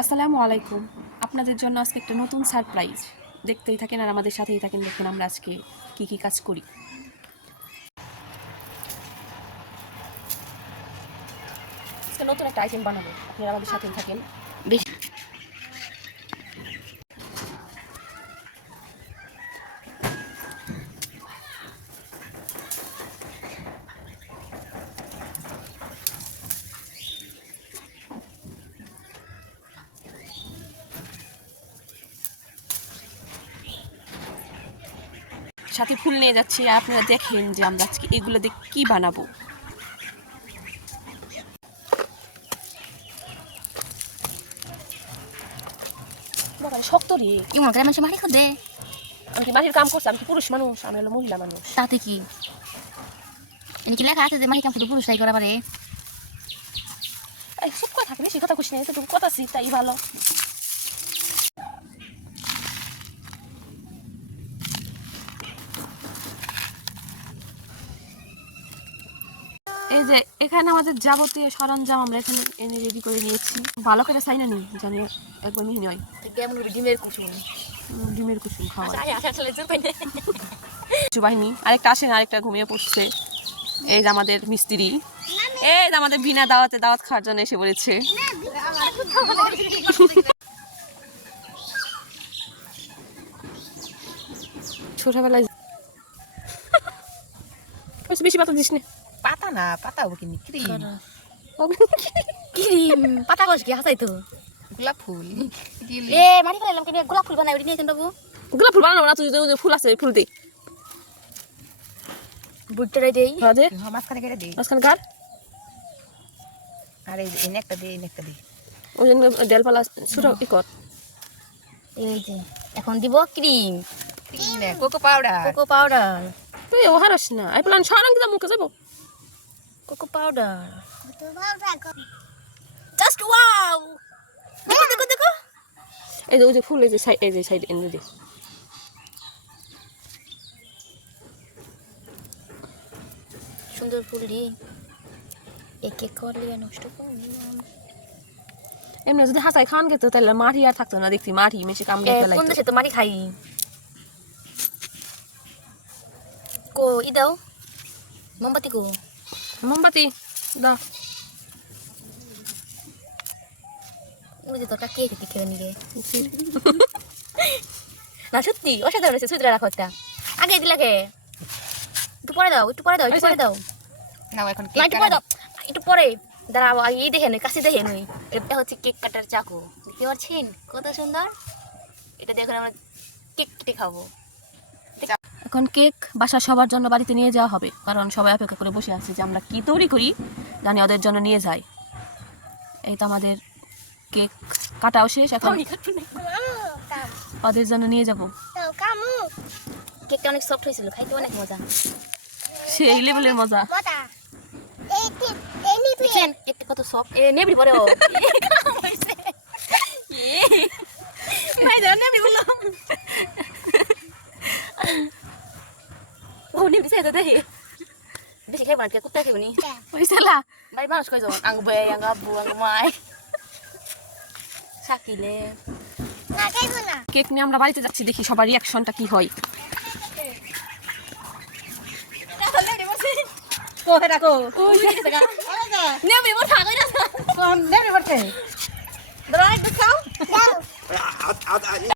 আসসালামু আলাইকুম। আপনাদের জন্য আজকে একটা নতুন সারপ্রাইজ। দেখতেই থাকেন আর আমাদের সাথেই থাকেন, দেখেন আমরা আজকে কি কি কাজ করি। আজকে নতুন একটা আইটেম বানাবো, আপনারা আমাদের সাথেই থাকেন। বেশি সাথে ফুল নিয়ে যাচ্ছি আর আপনারা দেখেন যে আমরা আজকে এগুলো দিয়ে কি বানাবো। শক্ত রে, কি মনে করে মানুষ মারি খুদে আমি কি মাটির কাম করছি? আমি কি পুরুষ মানুষ? আমি হলো মহিলা মানুষ। তাতে কি এনে কি লেখা আছে যে মারি কাম শুধু পুরুষরাই করা পারে? এই সব কথা থাকে, বেশি কথা কুছ নেই, তুমি কথা আছি তাই ভালো। এই যে এখানে আমাদের যাবতীয় সরঞ্জাম আমরা এখানে এনে রেডি করে নিয়েছি। ভালো করে চাই না নি জানি একবার মিহি নয়। কেমন ডিমের কুসুম ডিমের কুসুম খাওয়া আসলে জোর পাই না কিছু বাহিনী। আরেকটা আসে না, আরেকটা ঘুমিয়ে পড়ছে। এই যে আমাদের মিস্ত্রি, এই যে আমাদের বিনা দাওয়াতে দাওয়াত খাওয়ার জন্য এসে পড়েছে। ছোটবেলায় বেশি পাতা দিস না। পাতা না, পাতা হবে কিনি ক্রিম, ক্রিম পাতা কস কি হাসাই তো গোলাপ ফুল এ মারি ফেলাম কি গোলাপ ফুল বানাই ওই নিয়ে বাবু গোলাপ ফুল বানাবো না, তুই যে ফুল আছে ফুল দে। বুটটাই দেই হ্যাঁ দে, মাঝখানে কেটে দিই। মাঝখানে কাট। আর এই এনে একটা দিই, এনে একটা দিই। ওই জন্য ডেলপালা ছোট ই কর। এই যে এখন দিব ক্রিম ক্রিম না, কোকো পাউডার। কোকো পাউডার তুই ও হারস না, আই প্লান সারাং দিদা মুখে যাবো। কোকো পাউডার জাস্ট ওয়াও দেখো দেখো দেখো এই যে ওই যে ফুল, এই যে সাইড এনে দে। সুন্দর ফুল দি এক এক করে নষ্ট করলাম এমনি যদি হাসাই খান খেতো তাহলে মাটি আর থাকতো না, দেখছি মাটি মেশে কামড়ে কোন ফেলাইতো। দেশে তো মারি খাই কো ই দাও মোমবাতি কো মোমবাতি দা। ওই যে তোর কে খেতে খেয়ে নিগে না সত্যি অসাধারণ হয়েছে সুতরা রাখো একটা আগে দিলাকে একটু পরে দাও একটু পরে দাও একটু পরে দাও নাও এখন না কেক একটু পরে দাও একটু পরে দাঁড়াও এই দেখে নে কাছে দেখে নই এটা হচ্ছে কেক কাটার চাকু দেখতে পাচ্ছেন কত সুন্দর এটা দেখুন আমরা কেক কেটে খাবো এখন কেক বাসা সবার জন্য বাড়িতে নিয়ে যাওয়া হবে, কারণ সবাই অপেক্ষা করে বসে আছে যে আমরা কি তৈরি করি, জানি ওদের জন্য নিয়ে যাই। এই তো আমাদের কেক কাটাও শেষ, এখন ওদের জন্য নিয়ে যাব। কেকটা অনেক সফট হয়েছিল খাইতে অনেক মজা সেই লেভেলের মজা। দেখছেন কেকটা কত সফট এ নেবড়ি পরে ও ভাই দাও নেবড়ি বললাম ও নেবড়ি সাইদা দেখি বেশি খাইব না কে কুত্তা খাইব নি ওই শালা বাড়ি মানুষ কয়জন আঙ্গ ভাই আঙ্গ আব্বু আঙ্গ মাই শাকিলে না খাইব না কেক নিয়ে আমরা বাড়িতে যাচ্ছি, দেখি সবার রিয়াকশনটা কি হয়। কো হেডা কো নেবড়ি বড় থাকই না কোন নেবে বটে ধরো একটু